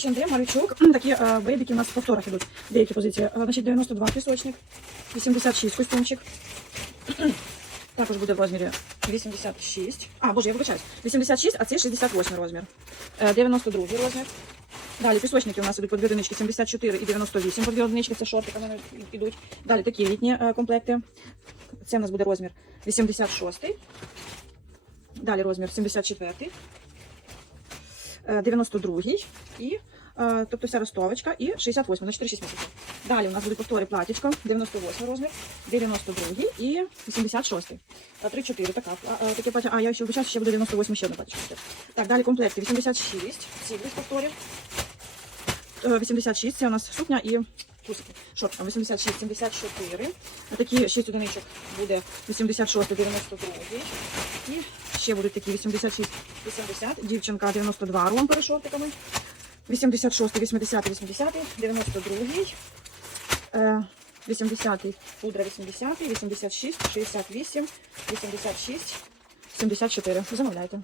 H&M, Марічок. Такі е, бейбіки у нас в повторах ідуть. Деякі позиції. Е, Значить, 92 пісочник, 86 костюмчик. Також буде в розмірі 86. А, боже, я вибачаюсь. 86, а це 68 розмір. Е, 92 розмір. Далі пісочники у нас ідуть по дві одинички 74 і 98 по дві одинички, це шортиками вони йдуть. Далі такі літні е, комплекти. Це у нас буде розмір 86. Далі розмір 74. Е, 92 і е, тобто вся ростовочка і 68 на 4-6 місяців. Далі у нас будуть повтори платічко, 98 розмір, 92 і 86. А 3-4 така, а, а, таке плаття. А, я ще вибачаю, ще буде 98 ще одне платічко. Так, далі комплекти 86, ці без повторів. Е, 86, це у нас сукня і трусики. Шорт, там 86, 74. Такі 6 одиничок буде 86, 92. І ще будуть такі 86, 80. Дівчинка 92 ромпери шортиками. 86, 80, 80, 92. Е, 80, пудра 80, 86, 68, 86, 74. Замовляйте.